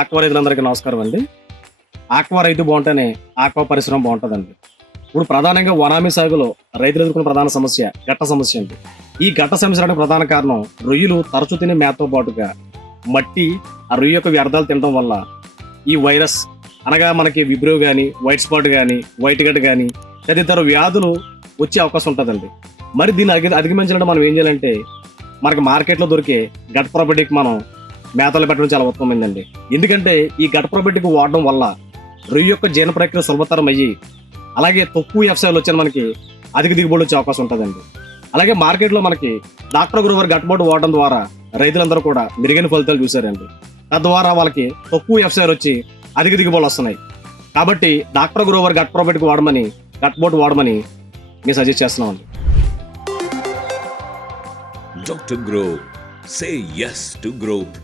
Aqua రైతులందరికీ నమస్కారం అండి. ఆక్వా రైతు బాగుంటేనే ఆక్వా పరిశ్రమ బాగుంటుందండి. ఇప్పుడు ప్రధానంగా వనామీ సాగులో రైతులు ఎదుర్కొన్న ప్రధాన సమస్య గట్ట సమస్య అండి. ఈ గట్ట సమస్య రావడానికి ప్రధాన కారణం రొయ్యలు తరచూ తినే మేతతో పాటుగా మట్టి, ఆ రొయ్య యొక్క వ్యర్థాలు తినడం వల్ల ఈ వైరస్ అనగా మనకి విబ్రో కానీ, వైట్ స్పాట్ కానీ, వైట్ గట్ కానీ తదితర వ్యాధులు వచ్చే అవకాశం ఉంటుందండి. మరి దీన్ని అధిగమించాలంటే మనం ఏం చేయాలంటే మనకి మార్కెట్లో దొరికే గట్ ప్రాపర్టీకి మనం మేతలు పెట్టడం చాలా ఉత్తమమైందండి. ఎందుకంటే ఈ గట్ ప్రాపర్టీకి వాడడం వల్ల రొయ్య యొక్క జీర్ణ ప్రక్రియ సులభతరం అయ్యి అలాగే తక్కువ ఎఫ్సైలు వచ్చి మనకి అధిక దిగుబడి వచ్చే అవకాశం ఉంటుందండి. అలాగే మార్కెట్లో మనకి డాక్టర్ గ్రోవర్ గట్ బోర్డు వాడడం ద్వారా రైతులందరూ కూడా మెరుగైన ఫలితాలు చూశారండి. తద్వారా వాళ్ళకి తక్కువ ఎఫ్సైలు వచ్చి అధిక దిగుబడులు వస్తున్నాయి. కాబట్టి డాక్టర్ గ్రోవర్ గట్ ప్రాపర్టీకి గట్ బోర్డు వాడమని మేము సజెస్ట్ చేస్తున్నామండి. Dr. Grow. Say yes to growth.